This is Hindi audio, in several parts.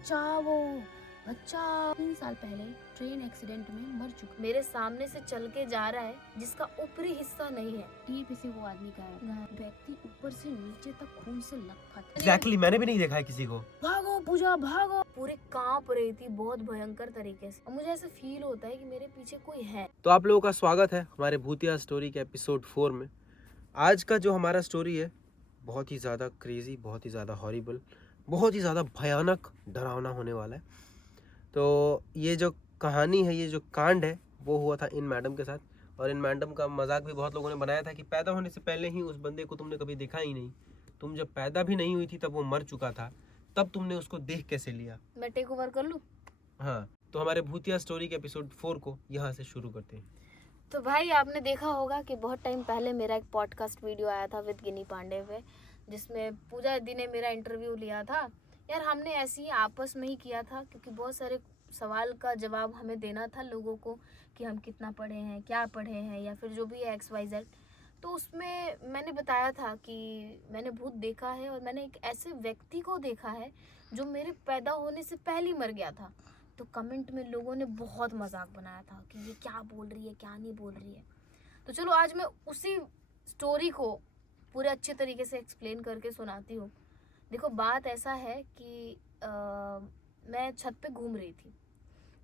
बचाओ बचाओ। 3 साल पहले ट्रेन एक्सीडेंट में मर चुका। मेरे सामने से चल के जा रहा है जिसका ऊपरी हिस्सा नहीं है। टीप से वो आदमी का है, व्यक्ति ऊपर से नीचे तक खून से लथपथ। Exactly, मैंने भी नहीं देखा है किसी को। भागो पूजा भागो। पूरी कांप रही थी बहुत भयंकर तरीके से और मुझे ऐसा फील होता है कि मेरे पीछे कोई है। तो आप लोगों का स्वागत है हमारे भूतिया स्टोरी के एपिसोड 4 में। आज का जो हमारा स्टोरी है बहुत ही ज़्यादा क्रेजी, बहुत ही ज़्यादा हॉरिबल, बहुत ही ज़्यादा भयानक, डरावना होने वाला है। तो ये जो कहानी है, ये जो कांड है, वो हुआ था इन मैडम के साथ। और इन मैडम का मजाक भी बहुत लोगों ने बनाया था कि पैदा होने से पहले ही उस बंदे को तुमने कभी देखा ही नहीं। तुम जब पैदा भी नहीं हुई थी तब वो मर चुका था, तब तुमने उसको देख कैसे लिया। मैं टेक ओवर कर लूं? हाँ, तो हमारे भूतिया स्टोरी के एपिसोड 4 को यहाँ से शुरू करते हैं। तो भाई आपने देखा होगा कि बहुत टाइम पहले मेरा एक पॉडकास्ट वीडियो आया था विद गिनी पांडे पे, जिसमें पूजा दी ने मेरा इंटरव्यू लिया था। यार हमने ऐसे ही आपस में ही किया था क्योंकि बहुत सारे सवाल का जवाब हमें देना था लोगों को कि हम कितना पढ़े हैं, क्या पढ़े हैं, या फिर जो भी है XYZ। तो उसमें मैंने बताया था कि मैंने भूत देखा है और मैंने एक ऐसे व्यक्ति को देखा है जो मेरे पैदा होने से पहले ही मर गया था। तो कमेंट में लोगों ने बहुत मजाक बनाया था कि ये क्या बोल रही है, क्या नहीं बोल रही है। तो चलो आज मैं उसी स्टोरी को पूरे अच्छे तरीके से एक्सप्लेन करके सुनाती हूँ। देखो बात ऐसा है कि मैं छत पे घूम रही थी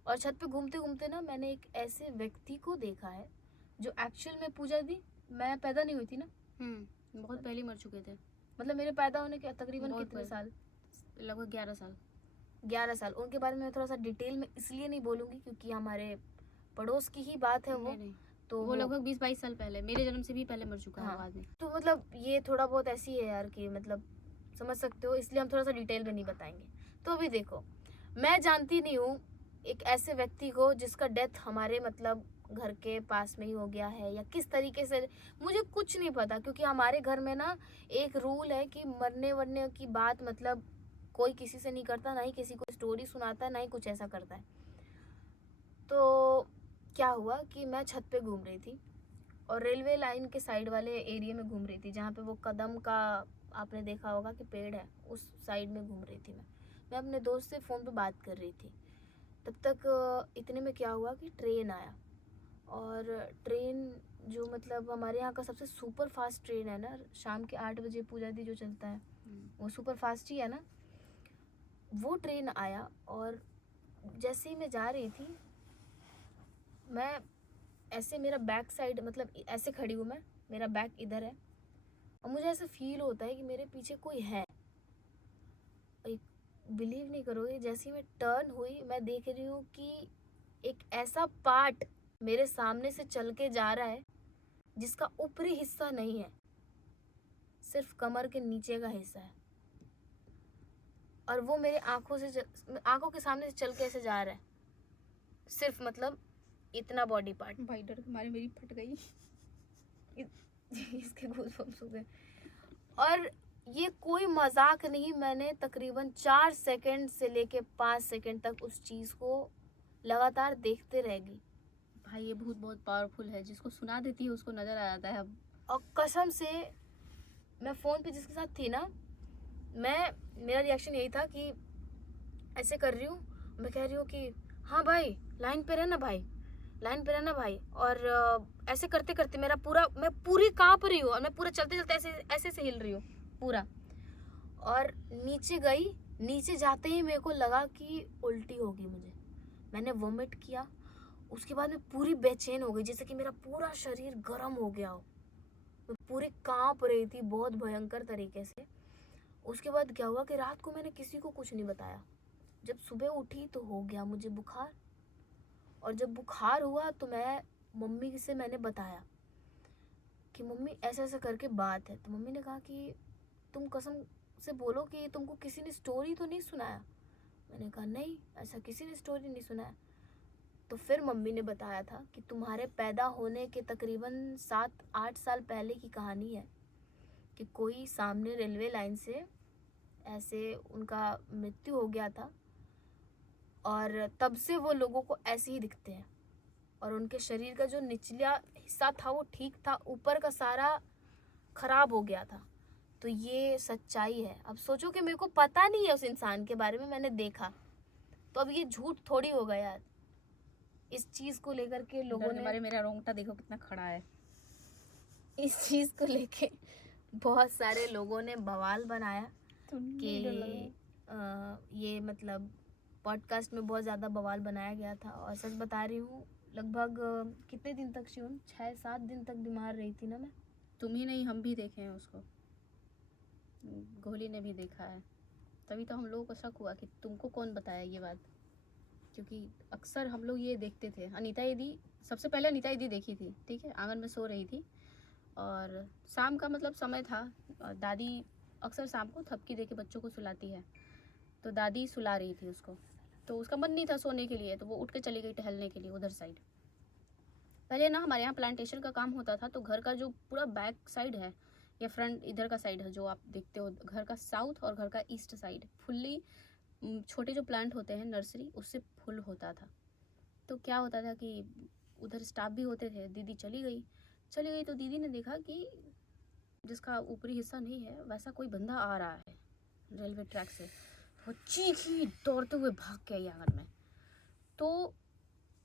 और छत पे घूमते घूमते ना मैंने एक ऐसे व्यक्ति को देखा है जो एक्चुअल में पूजा दी, मैं पैदा नहीं हुई थी ना, बहुत पहले मर चुके थे। मतलब मेरे पैदा होने के तकरीबन कितने साल? लगभग 11 साल। 11 साल। उनके बारे में मैं थोड़ा सा डिटेल में इसलिए नहीं बोलूँगी क्योंकि हमारे पड़ोस की ही बात है वो। नहीं। तो वो लगभग 20-22 साल पहले, मेरे जन्म से भी पहले मर चुका है वो आदमी। तो मतलब ये थोड़ा बहुत ऐसी है यार कि मतलब समझ सकते हो, इसलिए हम थोड़ा सा डिटेल में नहीं बताएंगे। तो अभी देखो, मैं जानती नहीं हूँ एक ऐसे व्यक्ति को जिसका डेथ हमारे मतलब घर के पास में ही हो गया है या किस तरीके से, मुझे कुछ नहीं पता। क्योंकि हमारे घर में ना एक रूल है कि मरने वरने की बात मतलब कोई किसी से नहीं करता, ना ही किसी को स्टोरी सुनाता है, ना ही कुछ ऐसा करता है। तो क्या हुआ कि मैं छत पे घूम रही थी और रेलवे लाइन के साइड वाले एरिया में घूम रही थी जहाँ पे वो कदम का आपने देखा होगा कि पेड़ है, उस साइड में घूम रही थी। मैं अपने दोस्त से फ़ोन पे बात कर रही थी। तब तक इतने में क्या हुआ कि ट्रेन आया। और ट्रेन जो मतलब हमारे यहाँ का सबसे सुपर फास्ट ट्रेन है ना, शाम के 8 बजे पूजा दी जो चलता है, वो सुपर फास्ट ही है ना। वो ट्रेन आया और जैसे ही मैं जा रही थी, मैं ऐसे मेरा बैक साइड मतलब ऐसे खड़ी हूँ मैं, मेरा बैक इधर है और मुझे ऐसा फील होता है कि मेरे पीछे कोई है। बिलीव नहीं करोगे, जैसे ही मैं टर्न हुई मैं देख रही हूँ कि एक ऐसा पार्ट मेरे सामने से चल के जा रहा है जिसका ऊपरी हिस्सा नहीं है, सिर्फ कमर के नीचे का हिस्सा है। और वो मेरे आंखों के सामने से चल के ऐसे जा रहा है, सिर्फ मतलब इतना बॉडी पार्ट। भाई डर के मारे मेरी फट गई। इसके गूज़बम्प्स हो गए। और ये कोई मजाक नहीं, मैंने तकरीबन 4 सेकंड से लेके 5 सेकंड तक उस चीज़ को लगातार देखते रह गई। भाई ये भूत बहुत पावरफुल है, जिसको सुना देती है उसको नजर आ जाता है। अब और कसम से मैं फ़ोन पे जिसके साथ थी ना, मेरा रिएक्शन यही था कि ऐसे कर रही हूँ, मैं कह रही हूँ कि हाँ भाई लाइन पे रहना भाई, लाइन पे रहना भाई। और ऐसे करते करते मैं पूरी कांप रही हूँ और मैं पूरा चलते चलते ऐसे से हिल रही हूँ पूरा। और नीचे गई, नीचे जाते ही मेरे को लगा कि उल्टी होगी मुझे, मैंने वोमिट किया। उसके बाद मैं पूरी बेचैन हो गई, जैसे कि मेरा पूरा शरीर गर्म हो गया हो, मैं पूरी कांप रही थी बहुत भयंकर तरीके से। उसके बाद क्या हुआ कि रात को मैंने किसी को कुछ नहीं बताया। जब सुबह उठी तो हो गया मुझे बुखार, और जब बुखार हुआ तो मम्मी से मैंने बताया कि मम्मी ऐसा ऐसा करके बात है। तो मम्मी ने कहा कि तुम कसम से बोलो कि तुमको किसी ने स्टोरी तो नहीं सुनाया। मैंने कहा नहीं, ऐसा किसी ने स्टोरी नहीं सुनाया। तो फिर मम्मी ने बताया था कि तुम्हारे पैदा होने के तकरीबन 7-8 साल पहले की कहानी है कि कोई सामने रेलवे लाइन से ऐसे उनका मृत्यु हो गया था और तब से वो लोगों को ऐसे ही दिखते हैं। और उनके शरीर का जो निचला हिस्सा था वो ठीक था, ऊपर का सारा खराब हो गया था। तो ये सच्चाई है। अब सोचो कि मेरे को पता नहीं है उस इंसान के बारे में, मैंने देखा, तो अब ये झूठ थोड़ी होगा यार। इस चीज को लेकर के लोगों ने, हमारे मेरा रोंगटा देखो कितना खड़ा है। इस चीज को लेके बहुत सारे लोगों ने बवाल बनाया कि ये मतलब पॉडकास्ट में बहुत ज़्यादा बवाल बनाया गया था। और सच बता रही हूँ, लगभग कितने दिन तक शिवन, 6-7 दिन तक बीमार रही थी ना मैं। तुम ही नहीं, हम भी देखे हैं उसको, गोली ने भी देखा है। तभी तो हम लोगों को शक हुआ कि तुमको कौन बताया ये बात, क्योंकि अक्सर हम लोग ये देखते थे। अनीता दीदी, सबसे पहले अनीता दीदी देखी थी, ठीक है, आंगन में सो रही थी और शाम का मतलब समय था। दादी अक्सर शाम को थपकी दे के बच्चों को सुलाती है, तो दादी सुला रही थी उसको, तो उसका मन नहीं था सोने के लिए, तो वो उठ के चली गई टहलने के लिए उधर साइड। पहले ना हमारे यहाँ प्लांटेशन का काम होता था, तो घर का जो पूरा बैक साइड है या फ्रंट इधर का साइड है जो आप देखते हो, घर का साउथ और घर का ईस्ट साइड फुल्ली छोटे जो प्लांट होते हैं नर्सरी, उससे फुल होता था। तो क्या होता था कि उधर स्टाफ भी होते थे। दीदी चली गई तो दीदी ने देखा कि जिसका ऊपरी हिस्सा नहीं है वैसा कोई बंदा आ रहा है रेलवे ट्रैक से। वो चीखी दौड़ते हुए भाग के आई आंगन में। तो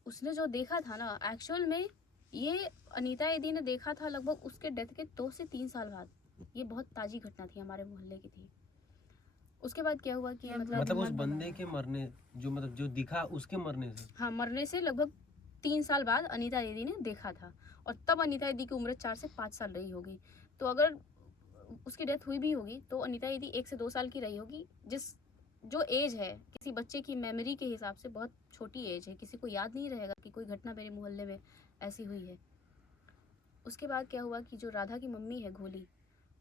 उसने जो देखा था ना, एक्चुअल में ये अनीता दीदी ने देखा था लगभग उसके डेथ के 2 से 3 साल बाद। ये बहुत ताज़ी घटना थी, हमारे मोहल्ले की थी। उसके बाद क्या हुआ कि मतलब उस बंदे के मरने, जो मतलब जो दिखा उसके मरने से, हाँ, मरने से लगभग 3 साल बाद अनीता दीदी ने देखा था। और तब अनीता दीदी की उम्र 4 से 5 साल रही होगी। तो अगर उसकी डेथ हुई भी होगी तो अनीता दीदी 1 से 2 साल की रही होगी। जो एज है किसी बच्चे की मेमोरी के हिसाब से बहुत छोटी एज है। किसी को याद नहीं रहेगा कि कोई घटना मेरे मोहल्ले में ऐसी हुई है। उसके बाद क्या हुआ कि जो राधा की मम्मी है घोली,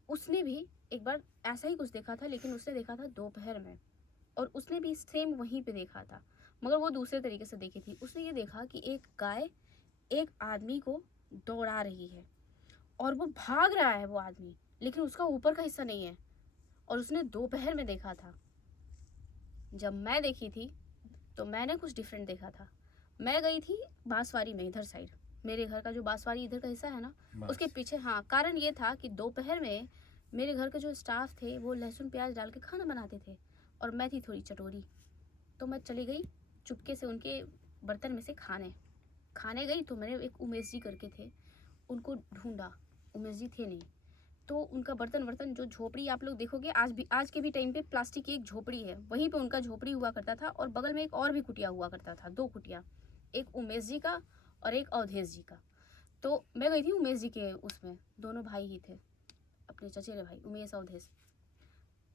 उसने भी एक बार ऐसा ही कुछ देखा था, लेकिन उसने देखा था दोपहर में। और उसने भी सेम वहीं पे देखा था, मगर वो दूसरे तरीके से देखी थी। उसने ये देखा कि एक गाय एक आदमी को दौड़ा रही है और वो भाग रहा है वो आदमी, लेकिन उसका ऊपर का हिस्सा नहीं है। और उसने दोपहर में देखा था। जब मैं देखी थी तो मैंने कुछ डिफरेंट देखा था। मैं गई थी बांसवारी में, इधर साइड मेरे घर का जो बांसवारी इधर का हिस्सा है ना, उसके पीछे। हाँ, कारण ये था कि दोपहर में मेरे घर के जो स्टाफ थे वो लहसुन प्याज डाल के खाना बनाते थे और मैं थी थोड़ी चटोरी। तो मैं चली गई चुपके से उनके बर्तन में से खाने गई। तो मैंने एक उमेश जी करके थे, उनको ढूंढा, उमेश जी थे नहीं। तो उनका बर्तन जो झोपड़ी आप लोग देखोगे आज के भी टाइम पे प्लास्टिक की एक झोपड़ी है, वहीं पे उनका झोपड़ी हुआ करता था। और बगल में एक और भी कुटिया हुआ करता था, 2 कुटिया, एक उमेश जी का और एक अवधेश जी का। तो मैं गई थी उमेश जी के, उसमें दोनों भाई ही थे, अपने चचेरे भाई उमेश अवधेश।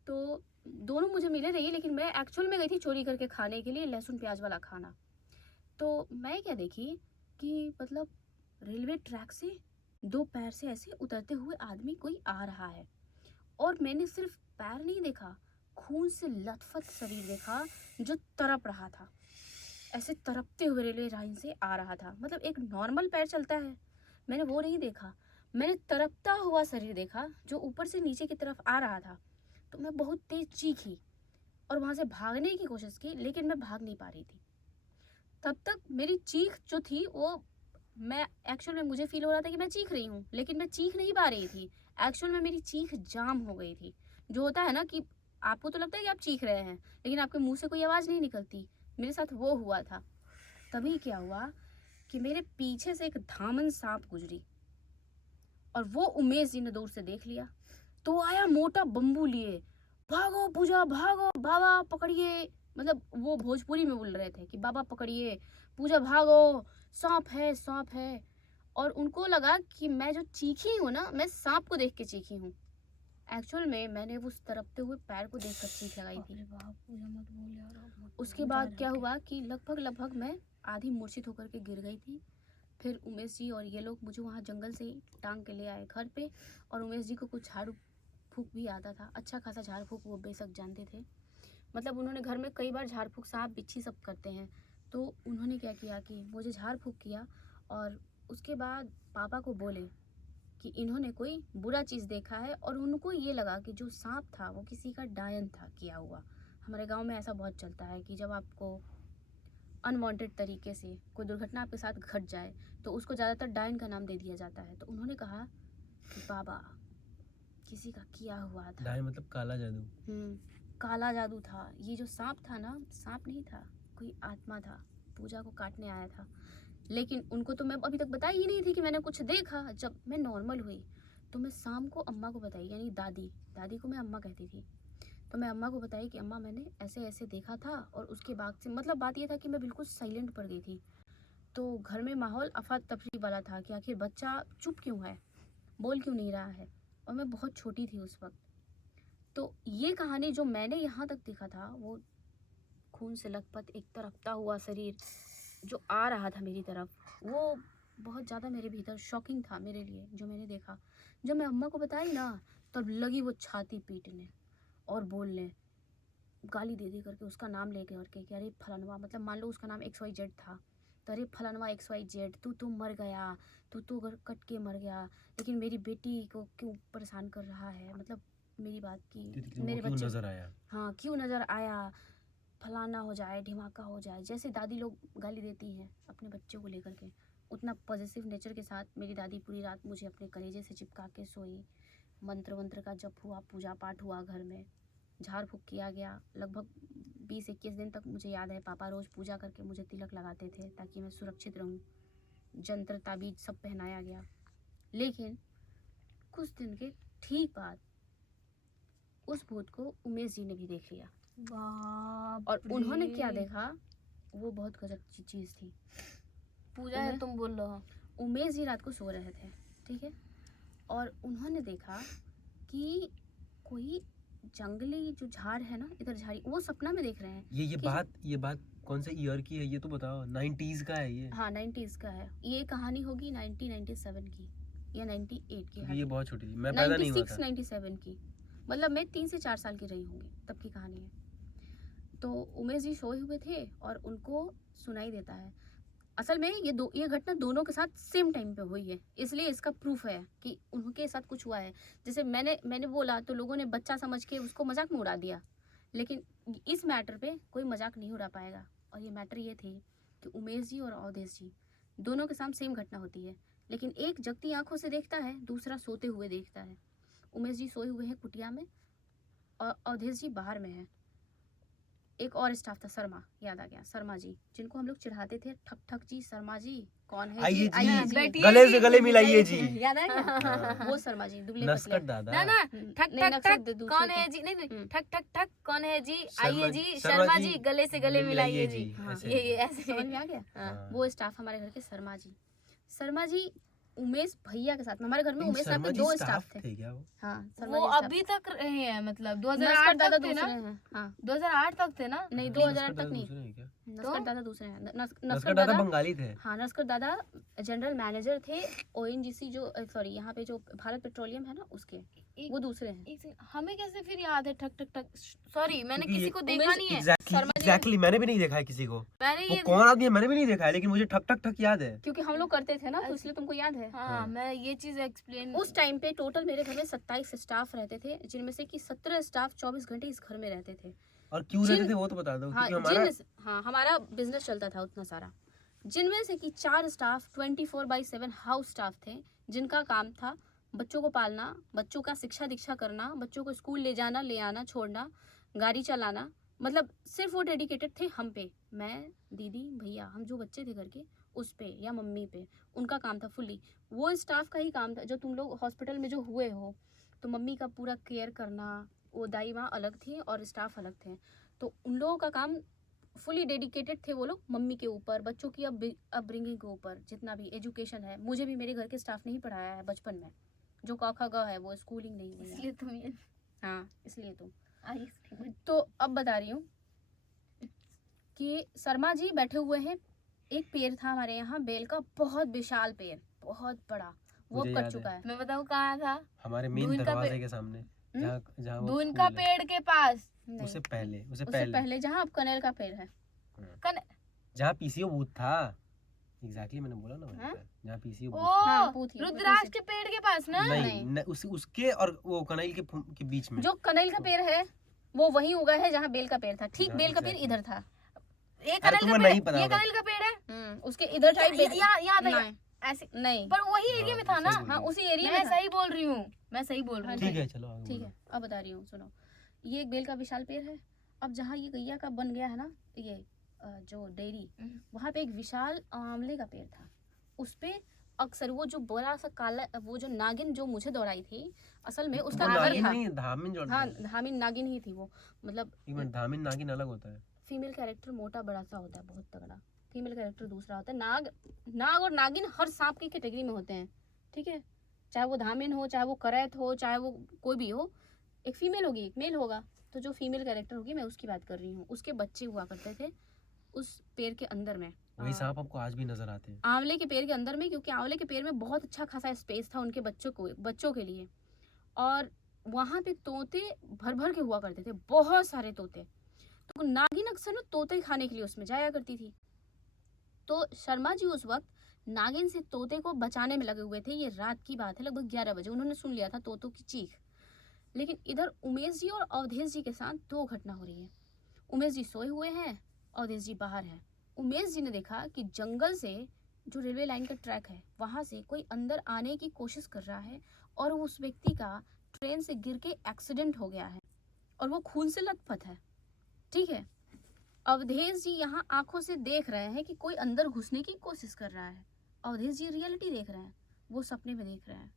तो दोनों मुझे मिले नहीं, लेकिन मैं एक्चुअल में गई थी चोरी करके खाने के लिए लहसुन प्याज वाला खाना। तो मैं क्या देखी कि मतलब रेलवे ट्रैक से 2 पैर से ऐसे उतरते हुए आदमी कोई आ रहा है। और मैंने सिर्फ पैर नहीं देखा, खून से लथपथ शरीर देखा जो तड़प रहा था, ऐसे तड़पते हुए रेलवे लाइन से आ रहा था। मतलब एक नॉर्मल पैर चलता है, मैंने वो नहीं देखा, मैंने तड़पता हुआ शरीर देखा जो ऊपर से नीचे की तरफ आ रहा था। तो मैं बहुत तेज चीखी और वहाँ से भागने की कोशिश की, लेकिन मैं भाग नहीं पा रही थी। तब तक मेरी चीख जो थी वो, मैं एक्चुअल में मुझे फील हो रहा था कि मैं चीख रही हूँ, लेकिन मैं चीख नहीं पा रही थी। एक्चुअल में मेरी चीख जाम हो गई थी। जो होता है ना कि आपको तो लगता है कि आप चीख रहे हैं, लेकिन आपके मुंह से कोई आवाज़ नहीं निकलती, मेरे साथ वो हुआ था। तभी क्या हुआ कि मेरे पीछे से एक धामन सांप गुजरी और वो उमेश जी ने दूर से देख लिया। तो आया मोटा बम्बू लिए, भागो पूजा भागो, बाबा पकड़िए। मतलब वो भोजपुरी में बोल रहे थे कि बाबा पकड़िए, पूजा भागो, सांप है सांप है। और उनको लगा कि मैं जो चीखी हूँ ना, मैं सांप को देख के चीखी हूँ। एक्चुअल में मैंने उस तड़पते हुए पैर को देखकर चीख लगाई थी। उसके बाद क्या हुआ कि लगभग मैं आधी मूर्छित होकर के गिर गई थी। फिर उमेश जी और ये लोग मुझे वहाँ जंगल से टांग के ले आए घर पे। और उमेश जी को कुछ झाड़ू फूक भी आता था, अच्छा खासा झाड़ फूक वो बेशक जानते थे। मतलब उन्होंने घर में कई बार झाड़ फूक, सांप बिच्छी सब करते हैं। तो उन्होंने क्या किया कि मुझे झाड़ फूक किया और उसके बाद पापा को बोले कि इन्होंने कोई बुरा चीज़ देखा है। और उनको ये लगा कि जो सांप था वो किसी का डायन था किया हुआ। हमारे गांव में ऐसा बहुत चलता है कि जब आपको अनवांटेड तरीके से कोई दुर्घटना आपके साथ घट जाए तो उसको ज़्यादातर डायन का नाम दे दिया जाता है। तो उन्होंने कहा कि बाबा किसी का किया हुआ था। डायन मतलब काला जादू। काला जादू था। ये जो सांप था ना, सांप नहीं था, कोई आत्मा था, पूजा को काटने आया था। लेकिन उनको तो मैं अभी तक बताई ही नहीं थी कि मैंने कुछ देखा। जब मैं नॉर्मल हुई तो मैं शाम को अम्मा को बताई, यानी दादी को मैं अम्मा कहती थी। तो मैं अम्मा को बताई कि अम्मा मैंने ऐसे ऐसे देखा था। और उसके बाद से मतलब बात ये था कि मैं बिल्कुल साइलेंट पड़ गई थी। तो घर में माहौल अफरा तफरी वाला था कि आखिर बच्चा चुप क्यों है, बोल क्यों नहीं रहा है। और मैं बहुत छोटी थी उस वक्त। तो ये कहानी जो मैंने यहाँ तक देखा था, वो खून से लथपथ एक तड़पता हुआ शरीर जो आ रहा था मेरी तरफ, वो बहुत ज़्यादा मेरे भीतर शॉकिंग था मेरे लिए जो मैंने देखा। जब मैं अम्मा को बताई ना, तब लगी वो छाती पीटने और बोलने, गाली दे करके उसका नाम ले करके कि अरे फलानवा, मतलब मान लो उसका नाम XYZ था, तो अरे फलानवा XYZ तू तो मर गया, तू तो कट के मर गया, लेकिन मेरी बेटी को क्यों परेशान कर रहा है। मतलब मेरी बात की मेरे बच्चे नजर आया, हाँ क्यों नज़र आया, फलाना हो जाए, ढिमाका हो जाए, जैसे दादी लोग गाली देती हैं अपने बच्चों को लेकर के, उतना पॉजिटिव नेचर के साथ मेरी दादी पूरी रात मुझे अपने कलेजे से चिपका के सोई। मंत्र वंत्र का जप हुआ, पूजा पाठ हुआ, घर में झाड़ फूँक किया गया। लगभग 20-21 दिन तक मुझे याद है पापा रोज़ पूजा करके मुझे तिलक लगाते थे ताकि मैं सुरक्षित रहूं। जंत्र ताबीज सब पहनाया गया। लेकिन कुछ दिन के ठीक बाद उस भूत को उमेश जी ने भी देख लिया। और उन्होंने क्या देखा, वो बहुत गजब की चीज़ थी। पूजा है तुम बोल रहे हो। उमेश जी रात को सो रहे थे, ठीक है, और उन्होंने देखा कि कोई जंगली जो झाड़ है ना, इधर झाड़ी, वो सपना में देख रहे हैं। ये बात कौन से ईयर की है ये तो बताओ। 90s का है ये? हाँ 90s का है। ये कहानी होगी 1997 की या 98 की। ये बहुत छोटी थी, मैं पैदा नहीं हुआ था। 96-97 की, मतलब मैं 3 से 4 साल की रही होंगी तब की कहानी है। तो उमेश जी सोए हुए थे और उनको सुनाई देता है। असल में ये घटना दोनों के साथ सेम टाइम पे हुई है, इसलिए इसका प्रूफ है कि उनके साथ कुछ हुआ है। जैसे मैंने बोला तो लोगों ने बच्चा समझ के उसको मजाक में उड़ा दिया, लेकिन इस मैटर पे कोई मजाक नहीं उड़ा पाएगा। और ये मैटर ये थी कि उमेश जी और अवधेश जी दोनों के साथ सेम घटना होती है, लेकिन एक जगती आंखों से देखता है, दूसरा सोते हुए देखता है। उमेश जी सोए हुए हैं कुटिया में और अवधेश जी बाहर में है। एक और स्टाफ था, शर्मा, याद आ गया, शर्मा जी, जिनको हम लोग चिढ़ाते थे, ठक ठक जी, शर्मा जी कौन है आइए जी, जी, गले से गले मिलाइए जी। याद है क्या? वो शर्मा जी दुबले नस्कर दादा। ना ना, ठक नहीं, ठक नक्सर ठक दूसरे कौन थे। है जी, नहीं ठक ठक ठक कौन है जी, शर्मा आइए जी, जी, शर्मा शर्मा जी, जी गले से गले मिलाइए जी। हाँ, ऐसे। ये ऐसे समझ में आ गया। हाँ। वो स्टाफ हमारे घर के शर्मा जी। शर्मा जी उमेश भैया के साथ, हमारे घर में उमेश साहब शर्मा के जी 2 स्टाफ थे। क्या वो? हाँ शर्मा वो जी स्टाफ। अभी तक रहे हैं, मतलब नस्कर 2008 दादा तक थे दूसरे ना, हैं। हाँ 2008 तक थे ना। नहीं, नस्कर 2008 दादा तक नहीं, दूसरे हैं क्या? नस्कर दादा दूसरे हैं। नस्कर नस्कर दादा दादा, बंगाली थे। हाँ नस्कर दादा जनरल मैनेजर थे ONGC, जो सॉरी यहाँ पे जो भारत पेट्रोलियम है ना उसके, वो दूसरे हैं। एक सेकंड, हमें कैसे फिर याद है ठक ठक ठक? सॉरी मैंने क्योंकि किसी ये को देखा नहीं है। एग्जैक्टली मैंने भी नहीं देखा है किसी को। मैंने वो ये कौन आदमी है मैंने भी नहीं देखा है, लेकिन मुझे ठक ठक ठक याद है। क्योंकि हम लोग करते थे ना, तो इसलिए तुमको याद है। हाँ मैं ये चीज एक्सप्लेन। उस टाइम पे टोटल मेरे घर में 27 स्टाफ रहते थे, जिनमें से कि 17 स्टाफ 24 घंटे इस घर में रहते थे। और क्यों रहते थे वो तो बता दो। हाँ, क्योंकि हमारा बिजनेस चलता था उतना सारा, जिनमें से कि 4 स्टाफ 24/7 हाउस स्टाफ थे, जिनका काम था बच्चों को पालना, बच्चों का शिक्षा दीक्षा करना, बच्चों को स्कूल ले जाना, ले आना, छोड़ना, गाड़ी चलाना, मतलब सिर्फ वो डेडिकेटेड थे हम पे, मैं, दीदी, भैया, हम जो बच्चे थे घर के उस पे या मम्मी पे, उनका काम था फुल्ली। वो स्टाफ का ही काम था जो तुम लोग हॉस्पिटल में जो हुए हो, तो मम्मी का पूरा केयर करना, वो दाई माँ अलग थी और स्टाफ अलग थे, तो उन लोगों का काम फुली डेडिकेटेड थे वो लोग मम्मी के ऊपर, बच्चों की अपब्रिंगिंग के ऊपर, जितना भी एजुकेशन है। मुझे भी मेरे घर के स्टाफ ने ही पढ़ाया है बचपन में, जो क ख ग है वो स्कूलिंग नहीं हुई है। इसलिए तुम ये हाँ इसलिए तुम आई तो अब बता रही हूँ कि शर्मा जी बैठे हुए हैं। एक पेड़ था हमारे यहाँ बेल का, बहुत विशाल पेड़, बहुत बड़ा, वो मुझे कट याद चुका है। है। मैं बताऊँ कहाँ था? हमारे मेन दून का दरवाजे के सामने, जहाँ जहाँ वो दून का फूल है। पेड़ के पास। नहीं, उससे पहले उससे पहले जहाँ अब कनेल का पेड़ है। जहाँ पीसीओ बूथ था। एग्जैक्टली मैंने बोला ना वहीं हाँ? पे, जहाँ पीसीओ ओ बूथ था। हाँ, पूथी, रुद्राक्ष के पेड़ के पास ना। नहीं, उसके और वो कनाइल के बीच में। जो कनेल का पेड़ है वो वहीं उगा है जहाँ बेल का पेड़ था। ठीक हाँ, बेल का पेड़ exactly। इधर था। ये अरे कनैल तुम्हें का नहीं पेड़, पता ये होगा। कनैल का पेड़ है। उसके इधर टाइप याद है नहीं, ऐसे, नहीं, पर वही एरिया में था ना। सही बोल हाँ रही उसी एरिया मैं में था। सही बोल रही हूँ, मैं सही बोल रही हूँ। ठीक है चलो आगे ठीक बोलो। है अब बता रही हूँ, सुनो। ये एक बेल का विशाल पेड़ है। अब जहाँ ये गैया का बन गया है ना, ये जो डेयरी, वहाँ पे एक विशाल आंवले का पेड़ था। उस पे अक्सर वो जो बड़ा सा काला, वो जो नागिन जो मुझे दौड़ाई थी, असल में उसका वो घर नागिन था। नहीं, धामिन जो हाँ, धामिन नागिन ही थी वो। मतलब एक मिनट, धामिन नागिन अलग होता है। फीमेल कैरेक्टर मोटा बड़ा सा होता है, बहुत तगड़ा। फीमेल कैरेक्टर दूसरा होता है। नाग और नागिन हर सांप की कैटेगरी में होते हैं, ठीक है। चाहे वो धामिन हो, चाहे वो करैत हो, चाहे वो कोई भी हो, एक फीमेल होगी एक मेल होगा। तो जो फीमेल कैरेक्टर होगी मैं उसकी बात कर रही हूँ। उसके बच्चे हुआ करते थे उस पेड़ के अंदर में। वही सांप आपको आज भी नजर आते हैं। आंवले के पेड़ के अंदर में, क्योंकि आंवले के पेड़ में बहुत अच्छा खासा स्पेस था उनके बच्चों के लिए। और वहाँ पे तोते भर भर के हुआ करते थे, बहुत सारे तोते। तो नागिन अक्सर ना तोते खाने के लिए उसमें जाया करती थी। तो शर्मा जी उस वक्त नागिन से तोते को बचाने में लगे हुए थे। ये रात की बात है, लगभग 11 बजे। उन्होंने सुन लिया था तोतों की चीख। लेकिन इधर उमेश जी और अवधेश जी के साथ दो घटना हो रही है। उमेश जी सोए हुए हैं, अवधेश जी बाहर हैं। उमेश जी ने देखा कि जंगल से जो रेलवे लाइन का ट्रैक है, वहां से कोई अंदर आने की कोशिश कर रहा है और उस व्यक्ति का ट्रेन से गिर के एक्सीडेंट हो गया है और वो खून से लथपथ है, ठीक है। अवधेश जी यहाँ आंखों से देख रहे हैं कि कोई अंदर घुसने की कोशिश कर रहा है। अवधेश जी रियलिटी देख रहे हैं, वो सपने में देख रहे हैं।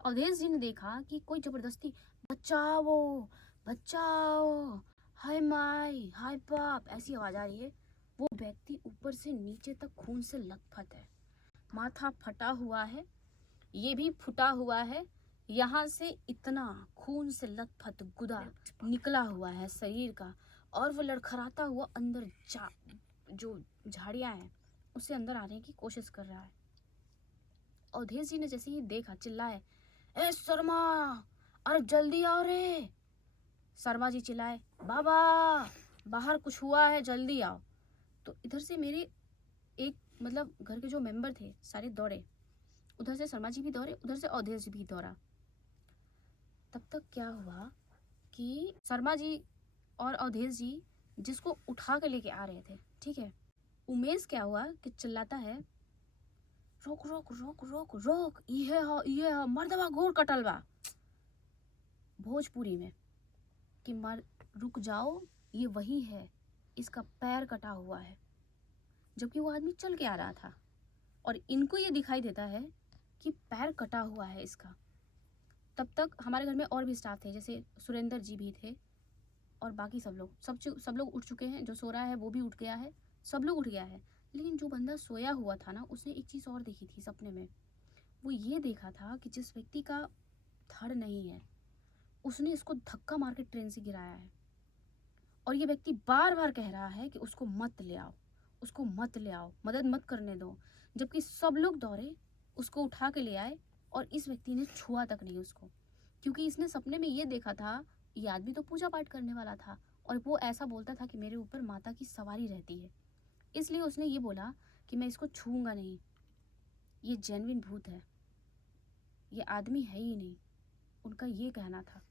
अवधेश जी ने देखा कि कोई जबरदस्ती बचाओ बचाओ, हाय माई, हाय बाप, ऐसी आवाज आ रही है। वो व्यक्ति ऊपर से नीचे तक खून से लथपथ है, माथा फटा हुआ है, ये भी फुटा हुआ है। यहाँ से इतना खून से लथपथ गुदा निकला हुआ है शरीर का, और वो लड़खड़ाता हुआ अंदर जो झाड़ियाँ हैं उससे अंदर आने की कोशिश कर रहा है। अवधेश जी ने जैसे ही देखा, चिल्लाए, ए शर्मा, अरे जल्दी आओ रे। शर्मा जी चिल्लाए, बाबा बाहर कुछ हुआ है, जल्दी आओ। तो इधर से मेरे एक मतलब घर के जो मेंबर थे सारे दौड़े, उधर से शर्मा जी भी दौड़े, उधर से अवधेश जी भी दौड़ा। तब तक क्या हुआ कि शर्मा जी और अवधेश जी जिसको उठा के लेके आ रहे थे, ठीक है, उमेश क्या हुआ कि चिल्लाता है, रोक रोक रोक रोक रोक, ये हो मर्दवा गोर कटल बा, भोजपुरी में, कि मर रुक जाओ, ये वही है, इसका पैर कटा हुआ है। जबकि वो आदमी चल के आ रहा था और इनको ये दिखाई देता है कि पैर कटा हुआ है इसका। तब तक हमारे घर में और भी स्टाफ थे, जैसे सुरेंद्र जी भी थे और बाकी सब लोग उठ चुके हैं। जो सो रहा है वो भी उठ गया है, सब लोग उठ गया है। लेकिन जो बंदा सोया हुआ था ना, उसने एक चीज़ और देखी थी सपने में। वो ये देखा था कि जिस व्यक्ति का धड़ नहीं है, उसने इसको धक्का मार के ट्रेन से गिराया है। और ये व्यक्ति बार बार कह रहा है कि उसको मत ले आओ, उसको मत ले आओ, मदद मत करने दो। जबकि सब लोग दौड़े, उसको उठा के ले आए और इस व्यक्ति ने छुआ तक नहीं उसको, क्योंकि इसने सपने में ये देखा था, ये आदमी तो पूजा पाठ करने वाला था और वो ऐसा बोलता था कि मेरे ऊपर माता की सवारी रहती है। इसलिए उसने ये बोला कि मैं इसको छूऊंगा नहीं, ये जेन्युइन भूत है, ये आदमी है ही नहीं, उनका ये कहना था।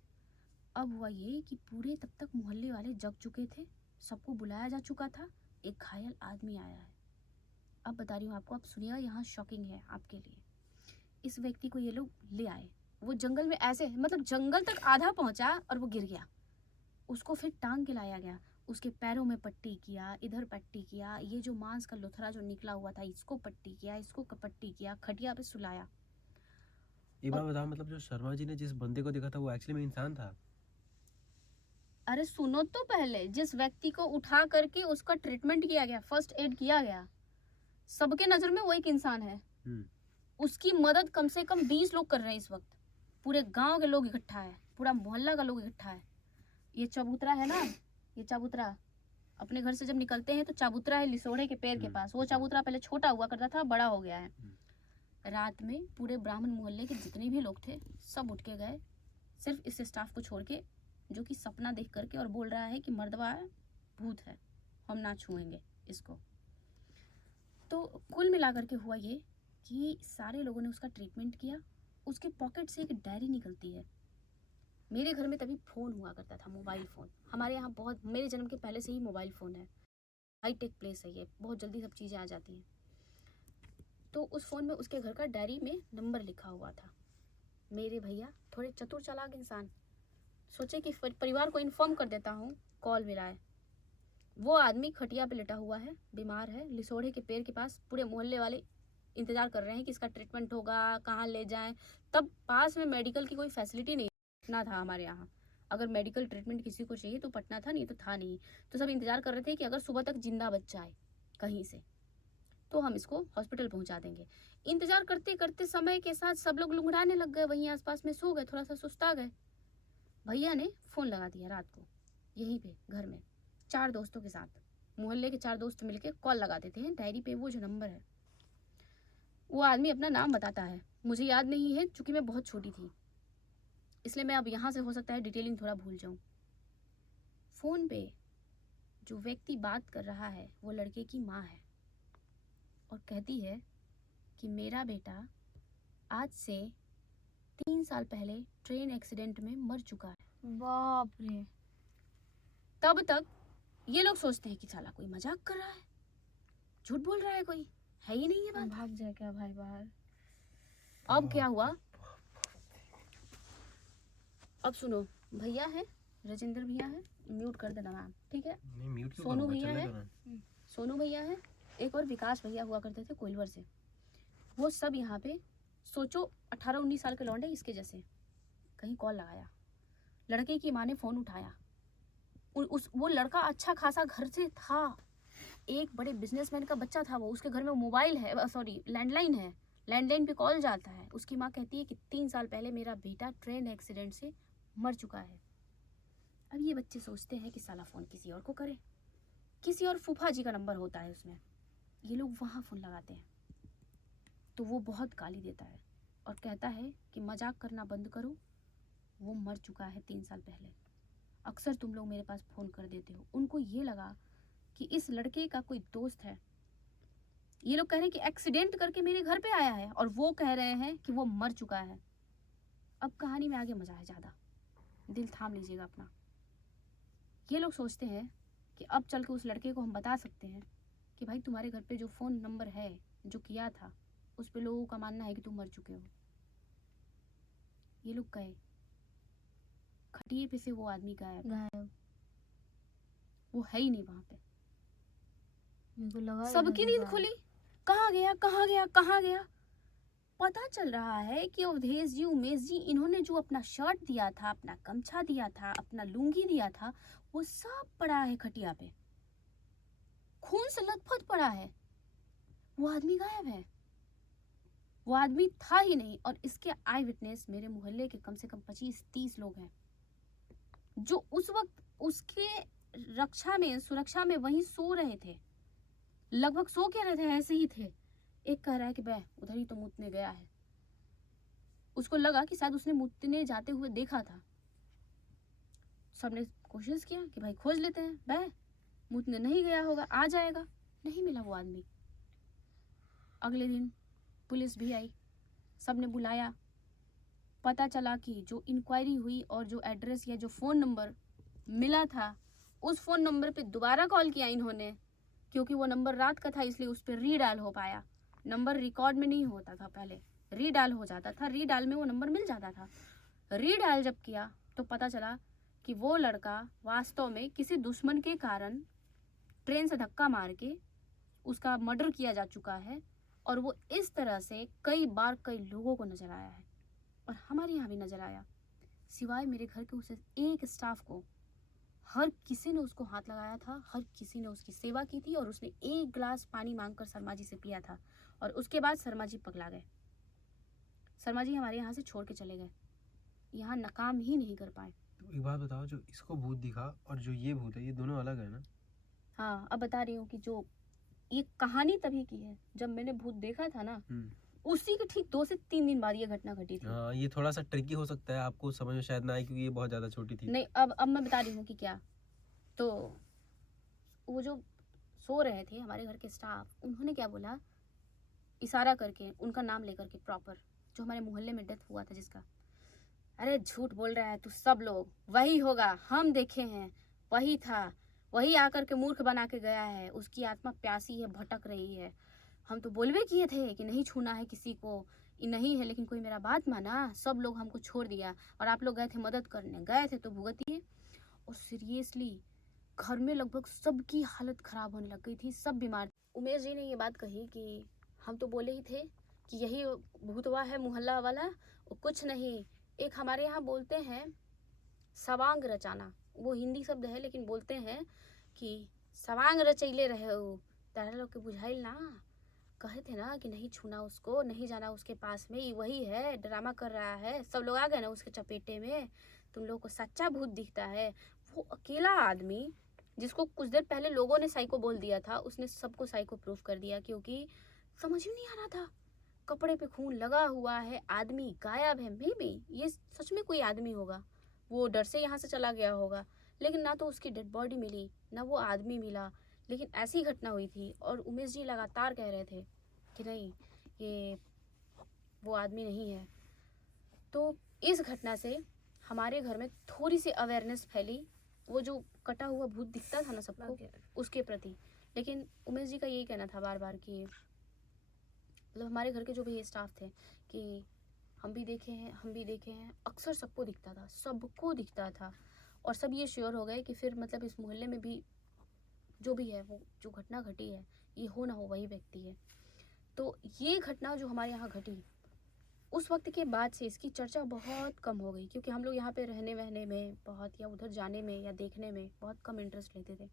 अब हुआ ये कि पूरे तब तक मोहल्ले वाले जग चुके थे, सबको बुलाया जा चुका था, एक घायल आदमी आया है। अब बता रही हूँ आपको, आप सुनिएगा, यहाँ शॉकिंग है आपके लिए। इस व्यक्ति को ये लोग ले आए, वो जंगल में ऐसे, मतलब जंगल तक आधा पहुंचा और वो गिर गया। उसको फिर टांग के लाया गया, उसके पैरों में पट्टी किया, इधर पट्टी किया, ये जो मांस का लुथरा जो निकला हुआ था इसको पट्टी किया, इसको पट्टी किया, खटिया पे सुलाया। एक बात बताओ, मतलब जो शर्मा जी ने जिस बंदे को देखा था वो एक्चुअली में इंसान था? अरे सुनो तो पहले, जिस व्यक्ति को उठा करके उसका ट्रीटमेंट किया गया, फर्स्ट एड किया गया, सबके नजर में वो एक इंसान है। उसकी मदद कम से कम 20 लोग कर रहे हैं इस वक्त। पूरे गांव के लोग इकट्ठा है, पूरा मोहल्ला का लोग इकट्ठा है। ये चबूतरा है ना, ये चबूतरा, अपने घर से जब निकलते हैं तो चबूतरा है लिसोड़े के पेड़ के पास। वो चबूतरा पहले छोटा हुआ करता था, बड़ा हो गया है। रात में पूरे ब्राह्मण मोहल्ले के जितने भी लोग थे सब उठ के गए, सिर्फ इस स्टाफ को छोड़ के, जो कि सपना देख करके और बोल रहा है कि मर्दवा भूत है, हम ना छुएंगे इसको। तो कुल मिलाकर के हुआ ये कि सारे लोगों ने उसका ट्रीटमेंट किया। उसके पॉकेट से एक डायरी निकलती है। मेरे घर में तभी फ़ोन हुआ करता था, मोबाइल फ़ोन। हमारे यहाँ बहुत, मेरे जन्म के पहले से ही मोबाइल फ़ोन है, हाईटेक प्लेस है ये, बहुत जल्दी सब चीज़ें आ जाती हैं। तो उस फ़ोन में उसके घर का डायरी में नंबर लिखा हुआ था। मेरे भैया थोड़े चतुर चालाक इंसान, सोचे कि परिवार को इन्फॉर्म कर देता हूँ, कॉल मिला है। वो आदमी खटिया पे लेटा हुआ है, बीमार है, लिसोड़े के पेड़ के पास। पूरे मोहल्ले वाले इंतजार कर रहे हैं कि इसका ट्रीटमेंट होगा, कहाँ ले जाएं। तब पास में मेडिकल की कोई फैसिलिटी नहीं, पटना था हमारे यहाँ। अगर मेडिकल ट्रीटमेंट किसी को चाहिए तो पटना था, नहीं तो था नहीं। तो सब इंतजार कर रहे थे कि अगर सुबह तक जिंदा बच्चा आए कहीं से तो हम इसको हॉस्पिटल पहुंचा देंगे। इंतजार करते करते समय के साथ सब लोग लुंगड़ाने लग गए, वहीं आसपास में सो गए, थोड़ा सा सुस्ता गए। भैया ने फोन लगा दिया रात को, यहीं पे घर में 4 दोस्तों के साथ। मोहल्ले के 4 दोस्त मिलके कॉल लगा देते हैं। डायरी पे वो जो नंबर है, वो आदमी अपना नाम बताता है, मुझे याद नहीं है क्योंकि मैं बहुत छोटी थी, इसलिए मैं अब यहाँ से हो सकता है डिटेलिंग थोड़ा भूल जाऊँ। फोन पे जो व्यक्ति बात कर रहा है वो लड़के की माँ है और कहती है कि मेरा बेटा आज से 3 साल पहले ट्रेन एक्सीडेंट में मर चुका है। बाप रे। तब तक ये लोग सोचते हैं कि साला कोई मजाक कर रहा है, झूठ बोल रहा है, कोई है ही नहीं ये बात। भाग जाए क्या भाई बाहर? अब क्या हुआ, अब सुनो। भैया है, राजेंद्र भैया है, म्यूट कर देना मैम, ठीक है। नहीं म्यूट क्यों सोनू करूंगा, भैया चलने है, दो ना। सोनू भैया है, एक और विकास भैया हुआ करते थे कोइलवर से। वो सब यहाँ पे, सोचो 18-19 साल के लौंडे इसके जैसे। कहीं कॉल लगाया, लड़के की माँ ने फोन उठाया। वो लड़का अच्छा खासा घर से था, एक बड़े बिजनेसमैन का बच्चा था वो। उसके घर में मोबाइल है, सॉरी लैंडलाइन है, लैंडलाइन पे कॉल जाता है। उसकी माँ कहती है कि 3 साल पहले मेरा बेटा ट्रेन एक्सीडेंट से मर चुका है। अब ये बच्चे सोचते हैं कि साला फ़ोन किसी और को करे, किसी और फूफा जी का नंबर होता है उसमें। ये लोग वहाँ फ़ोन लगाते हैं तो वो बहुत गाली देता है और कहता है कि मजाक करना बंद करो, वो मर चुका है 3 साल पहले। अक्सर तुम लोग मेरे पास फ़ोन कर देते हो। उनको ये लगा कि इस लड़के का कोई दोस्त है। ये लोग कह रहे हैं कि एक्सीडेंट करके मेरे घर पे आया है और वो कह रहे हैं कि वो मर चुका है। अब कहानी में आगे मजा है ज़्यादा, दिल थाम लीजिएगा अपना। ये लोग सोचते हैं कि अब चल के उस लड़के को हम बता सकते हैं कि भाई तुम्हारे घर पे जो फ़ोन नंबर है जो किया था उस पे लोगों का मानना है कि तुम मर चुके हो। ये लोग गए, खटिए पे से वो आदमी गायब, वो है ही नहीं वहाँ पे। मुझे लगा सबकी नींद खुली, कहाँ गया कहाँ गया कहाँ गया। पता चल रहा है कि अवधेश जी, उमेश जी, इन्होंने जो अपना शर्ट दिया था, अपना गमछा दिया था, अपना लुंगी दिया था, वो सब पड़ा है खटिया पे, खून से लथपथ पड़ा है। वो आदमी गायब है, वो आदमी था ही नहीं। और इसके आई विटनेस मेरे मोहल्ले के कम से कम 25-30 लोग हैं जो उस वक्त उसके रक्षा में, सुरक्षा में वहीं सो रहे थे। लगभग सो क्या रहे थे, ऐसे ही थे। एक कह रहा है कि बह उधर ही तो मुतने गया है। उसको लगा कि शायद उसने मुतने जाते हुए देखा था। सबने कोशिश किया कि भाई खोज लेते हैं, बह मुतने नहीं गया होगा, आ जाएगा। नहीं मिला वो आदमी। अगले दिन पुलिस भी आई, सबने बुलाया। पता चला कि जो इंक्वायरी हुई और जो एड्रेस या जो फ़ोन नंबर मिला था, उस फ़ोन नंबर पे दोबारा कॉल किया इन्होंने, क्योंकि वो नंबर रात का था इसलिए उस पर रीडायल हो पाया। नंबर रिकॉर्ड में नहीं होता था पहले, रीडायल हो जाता था, रीडायल में वो नंबर मिल जाता था। रीडायल जब किया तो पता चला कि वो लड़का वास्तव में किसी दुश्मन के कारण ट्रेन से धक्का मार के उसका मर्डर किया जा चुका है और वो इस तरह से कई बार कई लोगों को नजर आया है और हमारे यहाँ भी नजर आया। सिवाय मेरे घर के उस एक स्टाफ को, हर किसी ने उसको हाथ लगाया था, हर किसी ने उसकी सेवा की थी और उसने 1 गिलास पानी मांगकर शर्मा जी से पिया था। और उसके बाद शर्मा जी पगला गए। शर्मा जी हमारे यहाँ से छोड़ के चले गए, यहाँ नाकाम ही नहीं कर पाए। तो एक बात बताओ, जो इसको भूत दिखा और जो ये भूत है, ये दोनों अलग है ना? हाँ, अब बता रही हूँ कि जो ये कहानी तभी की है जब मैंने भूत देखा था ना, उसी के ठीक 2 से 3 दिन बाद ये घटना घटी थी। हाँ, ये थोड़ा सा ट्रिकी हो सकता है, आपको समझ में शायद ना आए क्योंकि ये बहुत ज़्यादा छोटी थी। नहीं, अब मैं बता रही हूँ कि क्या। तो वो जो सो रहे थे हमारे घर के स्टाफ, उन्होंने क्या बोला, इशारा करके उनका नाम लेकर के, प्रॉपर जो हमारे मोहल्ले में डेथ हुआ था जिसका, अरे झूठ बोल रहा है तू, सब लोग वही होगा, हम देखे हैं, वही था, वही आकर के मूर्ख बना के गया है, उसकी आत्मा प्यासी है, भटक रही है। हम तो बोलबे किए थे कि नहीं छूना है किसी को, ये नहीं है, लेकिन कोई मेरा बात माना, सब लोग हमको छोड़ दिया और आप लोग गए थे मदद करने, गए थे तो भुगतिए। और सीरियसली घर में लगभग सबकी हालत खराब होने लग गई थी, सब बीमार। उमेश जी ने ये बात कही कि हम तो बोले ही थे कि यही भूतवा है मोहल्ला वाला, वो कुछ नहीं। एक हमारे यहाँ बोलते हैं सवांग रचाना, वो हिंदी शब्द है लेकिन बोलते हैं कि सवांग रचैले रहे हो, तारा लोग के बुझाइल ना, कहे थे ना कि नहीं छूना उसको, नहीं जाना उसके पास में, ये वही है, ड्रामा कर रहा है, सब लोग आ गए ना उसके चपेटे में, तुम लोग को सच्चा भूत दिखता है। वो अकेला आदमी जिसको कुछ देर पहले लोगों ने साइको बोल दिया था, उसने सबको साइको प्रूफ कर दिया, क्योंकि समझ ही नहीं आ रहा था। कपड़े पे खून लगा हुआ है, आदमी गायब है, मे बी ये सच में कोई आदमी होगा, वो डर से यहाँ से चला गया होगा, लेकिन ना तो उसकी डेड बॉडी मिली ना वो आदमी मिला। लेकिन ऐसी घटना हुई थी और उमेश जी लगातार कह रहे थे कि नहीं ये वो आदमी नहीं है। तो इस घटना से हमारे घर में थोड़ी सी अवेयरनेस फैली, वो जो कटा हुआ भूत दिखता था ना सबको, उसके प्रति। लेकिन उमेश जी का यही कहना था बार बार कि मतलब हमारे घर के जो भी स्टाफ थे कि हम भी देखे हैं, अक्सर सबको दिखता था और सब ये श्योर हो गए कि फिर मतलब इस मोहल्ले में भी जो भी है, वो जो घटना घटी है, ये हो ना हो वही व्यक्ति है। तो ये घटना जो हमारे यहाँ घटी, उस वक्त के बाद से इसकी चर्चा बहुत कम हो गई, क्योंकि हम लोग यहाँ पे रहने वहने में बहुत, या उधर जाने में या देखने में बहुत कम इंटरेस्ट लेते थे।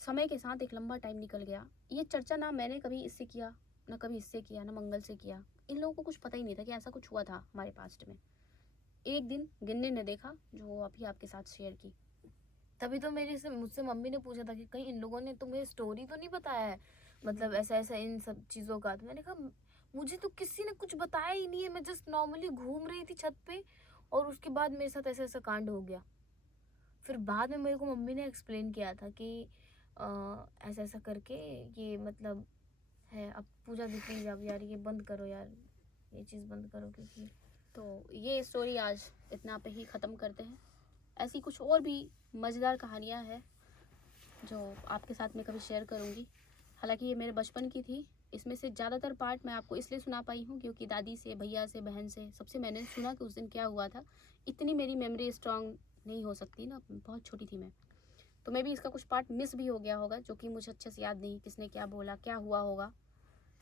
समय के साथ एक लंबा टाइम निकल गया, ये चर्चा ना मैंने कभी इससे किया, ना कभी इससे किया, ना मंगल से किया। इन लोगों को कुछ पता ही नहीं था कि ऐसा कुछ हुआ था हमारे पास्ट में। एक दिन गिन्नी ने देखा, जो अभी आपके साथ शेयर की। तभी तो मुझसे मम्मी ने पूछा था कि कहीं इन लोगों ने तुम्हें स्टोरी तो नहीं बताया है, मतलब ऐसा ऐसा इन सब चीज़ों का। तो मैंने कहा मुझे तो किसी ने कुछ बताया ही नहीं है, मैं जस्ट नॉर्मली घूम रही थी छत पे और उसके बाद मेरे साथ ऐसा ऐसा कांड हो गया। फिर बाद में मेरे को मम्मी ने एक्सप्लेन किया था कि ऐसा ऐसा करके ये मतलब है। अब पूजा दी प्लीज अब यार ये बंद करो यार, ये चीज़ बंद करो, क्योंकि तो ये स्टोरी आज इतना पे ही ख़त्म करते हैं। ऐसी कुछ और भी मज़ेदार कहानियाँ हैं जो आपके साथ मैं कभी शेयर करूँगी। हालांकि ये मेरे बचपन की थी, इसमें से ज़्यादातर पार्ट मैं आपको इसलिए सुना पाई हूँ क्योंकि दादी से, भैया से, बहन से, सबसे मैंने सुना कि उस दिन क्या हुआ था। इतनी मेरी मेमोरी स्ट्रांग नहीं हो सकती ना, बहुत छोटी थी मैं, तो मे भी इसका कुछ पार्ट मिस भी हो गया होगा, जो कि मुझे अच्छे से याद नहीं, किसने क्या बोला, क्या हुआ होगा।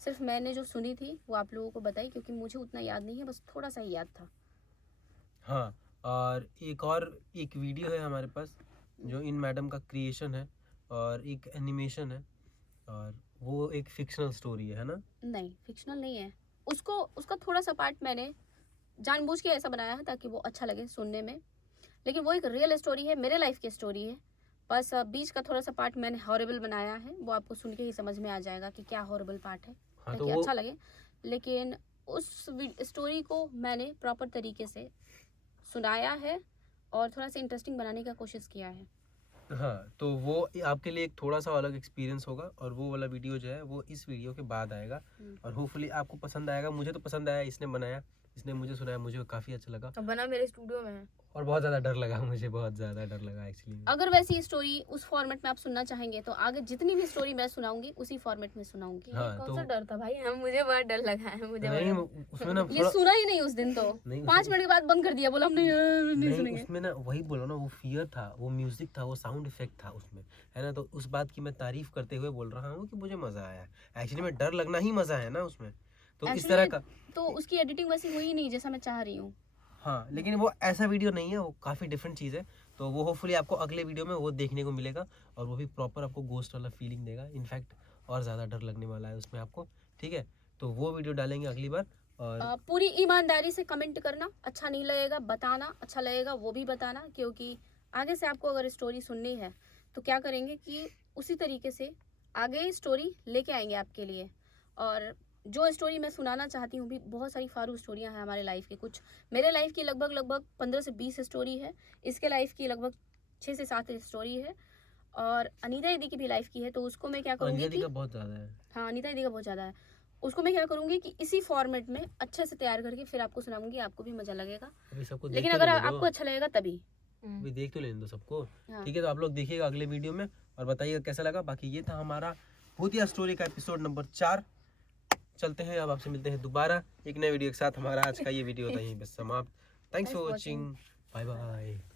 सिर्फ मैंने जो सुनी थी वो आप लोगों को बताई, क्योंकि मुझे उतना याद नहीं है, बस थोड़ा सा ही याद था। हाँ, और एक वीडियो है हमारे पास जो इन मैडम का क्रिएशन है और एक एनिमेशन है, और वो एक फिक्शनल स्टोरी है ना? नहीं, फिक्शनल नहीं है। उसका थोड़ा सा पार्ट मैंने जानबूझ के ऐसा बनाया है ताकि वो अच्छा लगे सुनने में, लेकिन वो एक रियल स्टोरी है, मेरे लाइफ की स्टोरी है। बस बीच का थोड़ा सा पार्ट मैंने हॉरिबल बनाया है, वो आपको सुन के ही समझ में आ जाएगा कि क्या हॉरिबल पार्ट है, हाँ, ताकि अच्छा लगे। लेकिन उस स्टोरी को मैंने प्रॉपर तरीके से सुनाया है और थोड़ा सा इंटरेस्टिंग बनाने का कोशिश किया है। हाँ, तो वो आपके लिए एक थोड़ा सा अलग एक्सपीरियंस होगा, और वो वाला वीडियो जो है वो इस वीडियो के बाद आएगा, और होपफुली आपको पसंद आएगा। मुझे तो पसंद आया, इसने बनाया, इसने मुझे सुनाया, मुझे काफ़ी अच्छा लगा अब बना मेरे स्टूडियो में है। और बहुत ज़्यादा डर लगा, मुझे बहुत ज़्यादा डर लगा एक्चुअली। अगर वैसी स्टोरी उस फॉर्मेट में आप सुनना चाहेंगे तो आगे जितनी भी स्टोरी मैं सुनाऊंगी उसी फॉर्मेट में सुनाऊंगी। हाँ, कौन तो सा डर था भाई, हम मुझे बहुत डर लगा है, मुझे नहीं, उसमें ना ये सुना ही नहीं उस दिन, तो नहीं, 5 मिनट के बाद बंद कर दिया, बोला हम नहीं सुनेंगे। उसमें ना वही बोला ना, वो फियर था, वो म्यूजिक था, वो साउंड इफेक्ट था उसमें, है ना? तो उस बात की मैं तारीफ करते हुए बोल रहा हूँ कि मुझे मजा आया। एक्चुअली में डर लगना ही मजा है ना उसमें, तो इस तरह का। तो उसकी एडिटिंग वैसी हुई नहीं जैसा मैं चाह रही हूँ। हाँ, लेकिन वो ऐसा वीडियो नहीं है, वो काफ़ी डिफरेंट चीज़ है। तो वो होपफुली आपको अगले वीडियो में वो देखने को मिलेगा, और वो भी प्रॉपर आपको गोस्ट वाला फीलिंग देगा। इनफैक्ट और ज़्यादा डर लगने वाला है उसमें आपको, ठीक है? तो वो वीडियो डालेंगे अगली बार। और पूरी ईमानदारी से कमेंट करना, अच्छा नहीं लगेगा बताना, अच्छा लगेगा वो भी बताना, क्योंकि आगे से आपको अगर स्टोरी सुननी है तो क्या करेंगे कि उसी तरीके से आगे स्टोरी लेके आएंगे आपके लिए। और जो स्टोरी मैं सुनाना चाहती हूँ भी, बहुत सारी फारू स्टोरियाँ हैं हमारे लाइफ की। कुछ मेरे लाइफ की लगभग 15 से 20 स्टोरी है, इसके लाइफ की लगभग 6 से 7 स्टोरी है, और अनीता दीदी की भी लाइफ की है। तो उसको मैं क्या करूँगी कि बहुत ज़्यादा है। हाँ, अनीता दीदी का बहुत ज़्यादा है। उसको मैं क्या करूँगी कि इसी फॉर्मेट में अच्छे से तैयार करके फिर आपको सुनाऊंगी, आपको भी मज़ा लगेगा। अभी सबको लेकिन अगर आपको अच्छा लगेगा तभी। अभी देख तो लेने दो सबको, हाँ। ठीक है? तो आप लोग देखिएगा अगले वीडियो में और बताइएगा कैसा लगा। बाकी ये था हमारा भूतिया स्टोरी का एपिसोड नंबर 4। चलते हैं, अब आपसे मिलते हैं दोबारा एक नए वीडियो के साथ। हमारा आज का ये वीडियो होता है यहीं पे समाप्त। Thanks for watching, bye bye.